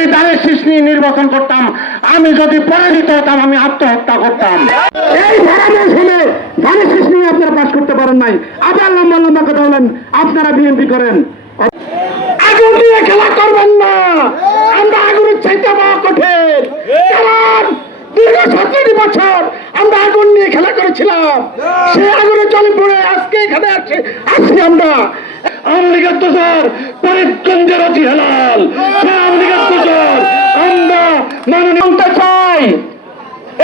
যদি ধানের শীষ নিয়ে নির্বাচন করতাম, আমি যদি পরাজিত হতাম, আমি আত্মহত্যা করতাম। এই ধারাবাহিক শুনে ধানের শীষ নিয়ে আপনারা পাশ করতে পারেন নাই, আবার লম্বা লম্বা কথা বলেন আপনারা বিএনপি করেন। আগুন দিয়ে খেলা করবেন না, আমরা আগুনের চাইতে বড় কঠিন। কারণ দীর্ঘ 17 বছর আমরা আগুন নিয়ে খেলা করেছিলাম, সেই আগুনে জলে পড়ে আজকে এখানে আসছি আমরা। আওয়ামী লীগের দোষর পরিত্রাণের অতি হেলাল, সেই আওয়ামী লীগের দোষর আমরা মাননীয় চাই।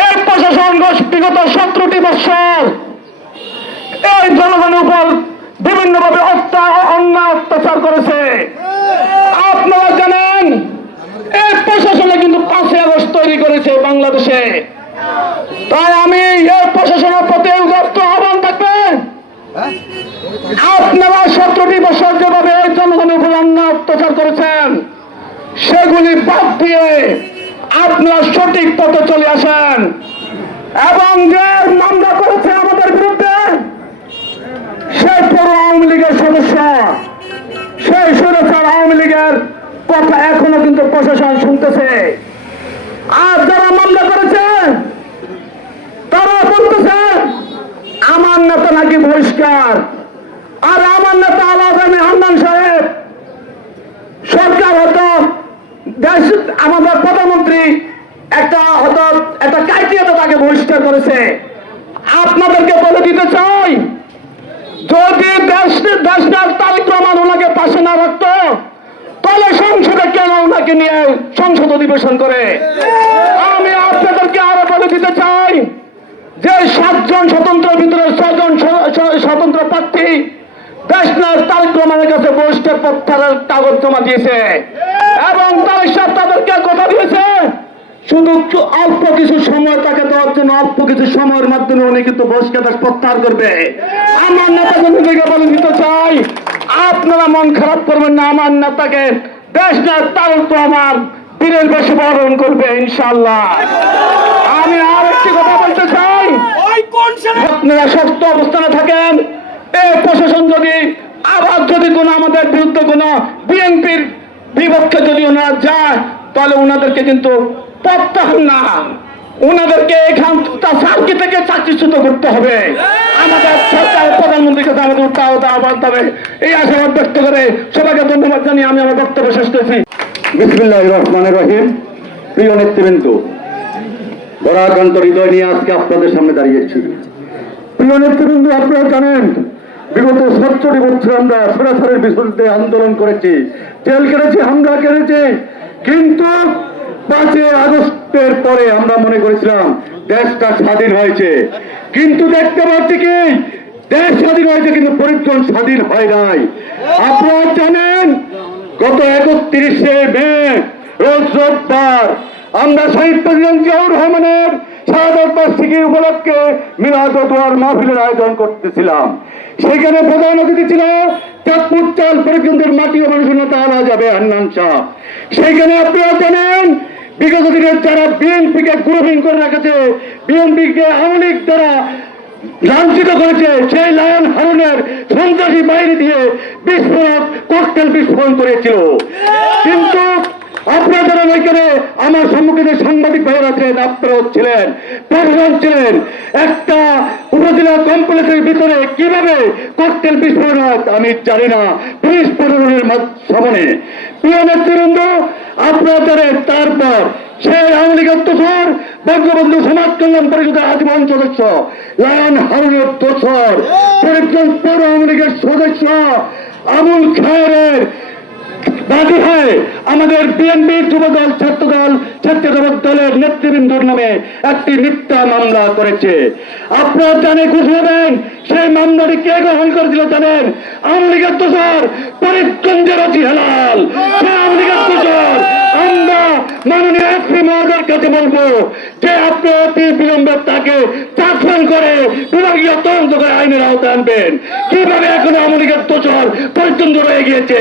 এই প্রশাসন বিগত 17টি বছর এই জনগণের উপর বিভিন্নভাবে অন্যায় অত্যাচার করেছে। আপনারা জানেন এই প্রশাসনে কিন্তু 5ই আগস্ট তৈরি করেছে বাংলাদেশে। তাই আমি এই প্রশাসনের প্রতি উদাত্ত আহ্বান থাকবে, আপনারা 17টি বছর যেভাবে এই জনগণের উপর অন্যায় অত্যাচার করেছেন সেগুলি বাদ দিয়ে আপনারা সঠিক পথে চলে আসেন এবং যে মামলা করেছে আমাদের বিরুদ্ধে সে পুরো আওয়ামী লীগের সদস্য, সেই সুরেশ্বর আওয়ামী লীগের কথা এখনো কিন্তু প্রশাসন শুনতেছে। আর যারা মামলা করেছে তারা বলতেছে আমার নেতা নাকি বহিষ্কার, আর আমার নেতা আলাদানি হান্নান সাহেব সরকার হয়তো দেশ আমাদের প্রধানমন্ত্রী একটা ক্রাইটেরিয়াতে তাকে বহিষ্কার করেছে। আপনাদেরকে বলে দিতে চাই, যদি দেশনাথ তারেক রহমান ওনাকে পাশে না রাখতো তাহলে সংসদে কেন ওনাকে নিয়ে সংসদ অধিবেশন করে। আমি আপনাদেরকে আরো বলে দিতে চাই যে 7 জন স্বতন্ত্রের ভিতরে 6 জন স্বতন্ত্র প্রার্থী দেশনাথ তারেক রহমানের কাছে বহিষ্কার প্রত্যাহারের কাগজ জমা দিয়েছে এবং তারেক সাহেব তাদেরকে কথা দিয়েছে শুধু অল্প কিছু সময় তাকে দেওয়ার জন্য, অল্প কিছু সময়ের মাধ্যমে উনি কিন্তু বহিষ্কার প্রত্যাহার করবে। আমার নেতাকে বলে দিতে চাই আপনারা মন খারাপ করবেন না, আমার নেতাকে দেশনাথ তারেক রহমান দিনের বেশি বরণ করবে ইনশাআল্লাহ। আমি আর একটি কথা বলতে চাই, আপনারা শক্ত অবস্থানে থাকেন। এই প্রশাসন যদি কোনো আমাদের বিরুদ্ধে কোনো বিএনপির বিপক্ষে যদি ওনারা যায় তাহলে ওনাদেরকে কিন্তু প্রত্যাহার না, ওনাদেরকে এখান সার্কি থেকে চাকরিচ্যুত করতে হবে। আমাদের সরকার প্রধানমন্ত্রীর কাছে আমাদের আহ্বান হবে। এই আশাবাদ ব্যক্ত করে সবাইকে ধন্যবাদ জানিয়ে আমি আমার বক্তব্য শেষ করছি। বিসমিল্লাহির রহমানির রহিম। প্রিয় নেতৃবৃন্দ, বরাকান্ত হৃদয় নিয়ে আজকে আপনাদের সামনে দাঁড়িয়েছি। প্রিয় নেতৃবৃন্দ, আপনারা জানেন বিগত 17 বছর আমরা সরাসরি বিরুদ্ধে আন্দোলন করেছি, জেল কেটেছি, হামলা করেছি, কিন্তু 5ই আগস্টের পরে আমরা মনে করেছিলাম দেশটা স্বাধীন হয়েছে, কিন্তু দেখতে পাচ্ছি কি দেশ স্বাধীন হয়েছে কিন্তু পরিত্রাণ স্বাধীন হয় নাই। আপনারা জানেন গত 31শে মে রোজ রোববার আমরা শহীদ প্রেসিডেন্ট জিয়াউর রহমানের শাহাদাত বার্ষিকী উপলক্ষে মিলাদ ও দোয়ার মাহফিলের আয়োজন করতেছিলাম। সেখানে প্রধান অতিথি ছিল চাঁদপুর চাল পরিকেন্দ্রের মাটি ও মানুষের নেতা আলাজাবে হান্নান শাহ। সেইখানে আপনারা জানেন বিগত দিনের যারা বিএনপিকে গ্রুপিং করে রেখেছে, বিএনপিকে আওয়ামী লীগ দ্বারা লাঞ্ছিত করেছে, সেই লায়ন হারুনের সন্ত্রাসী বাহিনী দিয়ে বিস্ফোরক ককটেল বিস্ফোরণ করেছিল। কিন্তু আপনারা যারা ওইখানে আমার সম্মুখে যে সাংবাদিক ভাইয়েরা ছিলেন, আপনারাও ছিলেন, প্রশাসন ছিলেন, একটা উপজেলা কমপ্লেক্সের ভিতরে কিভাবে ককটেল বিস্ফোরণ হয় আমি জানি না, পুলিশ প্রশাসনের সামনে। প্রিয় নেতৃবৃন্দ, আপনারা জানেন তারপর সেই আওয়ামী লীগের দোসর বঙ্গবন্ধু সমাজ কল্যাণ পরিষদের আজীবন সদস্য লায়ন হারুনের দোসর ফরিদগঞ্জ পৌর আওয়ামী লীগের সদস্য আবুল খায়েরের বাদী হয় আমাদের বিএনপির যুবদল ছাত্রদল ছাত্রদল দলের নেতৃবৃন্দর নামে একটি মিথ্যা মামলা করেছে। আপনারা জানে খুশি হবেন সেই মামলাটি কে গ্রহণ করেছিল জানেন? আওয়ামী লীগের দোসর ফরিদগঞ্জের অতি হেলাল। সেই আওয়ামী লীগের দোসর আমরা মাননীয় এসপি মহোদয়ের কাছে বলবো যে আপনি অতি বিলম্বে তাকে চাকরি করে বিভাগীয় তদন্ত করে আইনের আওতায় আনবেন। কিভাবে এখন আওয়ামী লীগের দোসর পর্যন্ত রয়ে গিয়েছে,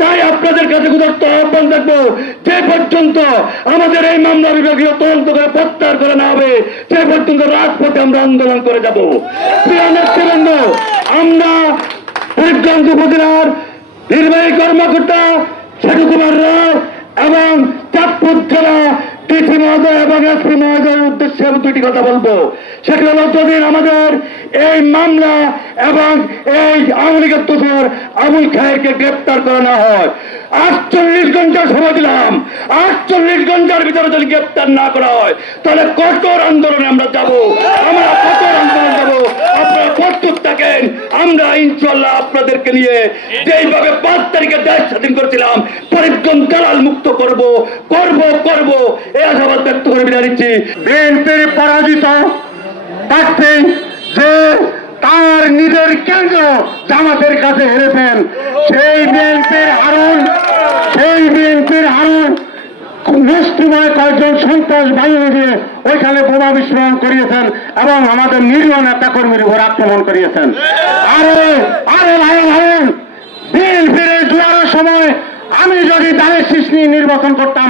তাই আপনাদের কাছে উদাত্ত আহ্বান থাকবো যে পর্যন্ত আমাদের এই মামলা বিভাগীয় তদন্ত করে প্রত্যাহার করে না হবে সে পর্যন্ত রাজপথে আমরা আন্দোলন করে যাব। প্রিয় নেতৃবৃন্দ, আমরা ফরিদগঞ্জ উপজেলার নির্বাহী কর্মকর্তা শেখু কুমার রায় এবং চাঁদপুর জেলা ডিসি মহোদয় এবং এসপি মহোদয়ের উদ্দেশ্যে আমি দুটি কথা বলবো। সেগুলো হলো, যদি আমাদের এই মামলা এবং এই আওয়ামী লীগের দোষর আবুল খায়েরকে গ্রেপ্তার করা না হয়, 48 ঘন্টা সময় দিলাম, 48 ঘন্টার ভিতরে যদি গ্রেপ্তার না করা হয় তাহলে কঠোর আন্দোলনে আমরা যাব, আমরা কঠোর আন্দোলন যাব। আপনারা প্রস্তুত থাকেন, আমরা ইনশাল্লাহ আপনাদেরকে নিয়ে যেইভাবে 5 তারিখে দেশ স্বাধীন করেছিলাম পরিবহন দালাল মুক্ত করব করব করব এই আশাবাদ ব্যক্ত করে বিদায় নিচ্ছি। বিএনপির পরাজিত প্রার্থী যে তার নিজের কেন্দ্র জামাতের কাছে হেরেছেন, সেই বিএনপির হারুন মুষ্টিময় কয়েকজন সন্ত্রাস বাহিনী দিয়ে ওইখানে বোমা বিস্ফোরণ করিয়েছেন এবং আমাদের নিরীহ নেতা কর্মীর উপর আক্রমণ করিয়েছেন। হারুন বিএনপির জোয়ারের সময় আমি যদি দাঁড়ের শীষ নিয়ে নির্বাচন করতাম,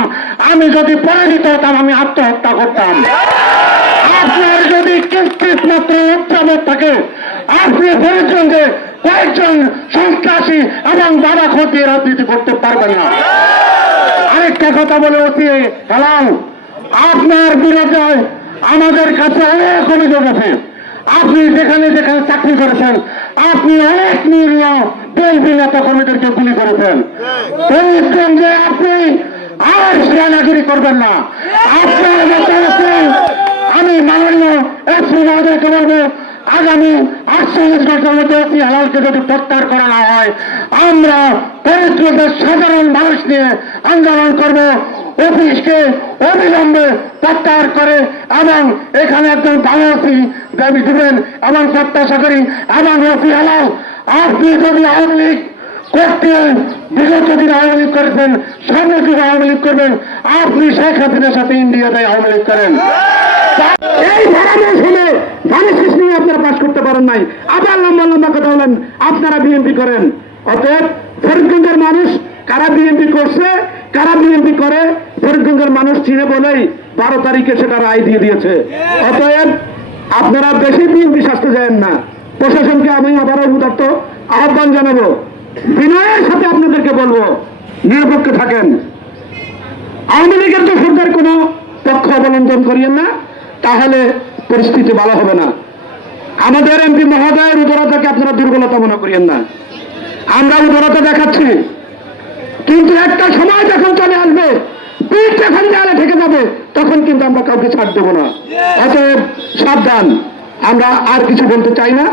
আমি যদি পরাজিত হতাম, আমি আত্মহত্যা করতাম। আপনার যদি কিঞ্চিত মাত্র উচ্চাবোধ থাকে, আপনি ফরিদগঞ্জে কয়েকজন সন্ত্রাসী এবং বাবা খতিয়ে রাজনীতি করতে পারবেন না। আরেকটা কথা বলে অতি কালাম, আপনার বিরুদ্ধে আমাদের কাছে অনেক অভিযোগ আছে। আপনি যেখানে যেখানে চাকরি করেছেন, আপনি অনেক নিরীহ বিএনপি নেতা কর্মীদেরকে গুলি করেছেন। ফরিদগঞ্জে আপনি আর সেনাগিরি করবেন না। আপনার নেতা আছে, আমি মাননীয় এসপি মহোদয়কে বলবো, আগামী 48 ঘন্টার মধ্যে অতি হালালকে যদি প্রত্যাহার করা না হয়, আমরা ফরিদগঞ্জের সাধারণ মানুষ নিয়ে আন্দোলন করব। অফিসকে অবিলম্বে প্রত্যাহার করে এবং এখানে একজন ভালো অফি দাবি দেবেন এবং প্রত্যাশা করি। এবং অতি হালাল, আপনি যদি আওয়ামী লীগ করতে বিগত দিন আওয়ামী লীগ করেছেন, সামনে দিকে আওয়ামী লীগ করবেন, আপনি শেখ হাসিনার সাথে ইন্ডিয়াতে আওয়ামী লীগ করেন। এই ধারণা শুনে ধানের শীষ নিয়ে আপনারা পাশ করতে পারেন নাই, আবার লম্বা লম্বা কথা বলেন আপনারা বিএনপি করেন। অতএব ফরিদগঞ্জের মানুষ কারা বিএনপি করছে, কারা বিএনপি করে, ফরিদগঞ্জের মানুষ চিনে বলেই 12 তারিখে সেটা রায় দিয়ে দিয়েছে। অতএব আপনারা বেশি বিএনপি শাস্তে যাবেন না। প্রশাসনকে আমি আবারও উদাত্ত আহ্বান জানাবো, বিনয়ের সাথে আপনাদেরকে বলবো, নিরপেক্ষ থাকেন। আওয়ামী লীগের তো সরকার কোনো পক্ষ অবলম্বন করিয়েন না, তাহলে পরিস্থিতি ভালো হবে না। আমাদের এমপি মহোদয়ের উদারতাকে আপনারা দুর্বলতা মনে করিয়েন না। আমরা উদারতা দেখাচ্ছি, কিন্তু একটা সময় যখন চলে আসবে, পিঠ যখন দেয়ালে ঠেকে যাবে, তখন কিন্তু আমরা কাউকে ছাড় দেবো না। অতএব সাবধান। আমরা আর কিছু বলতে চাই না।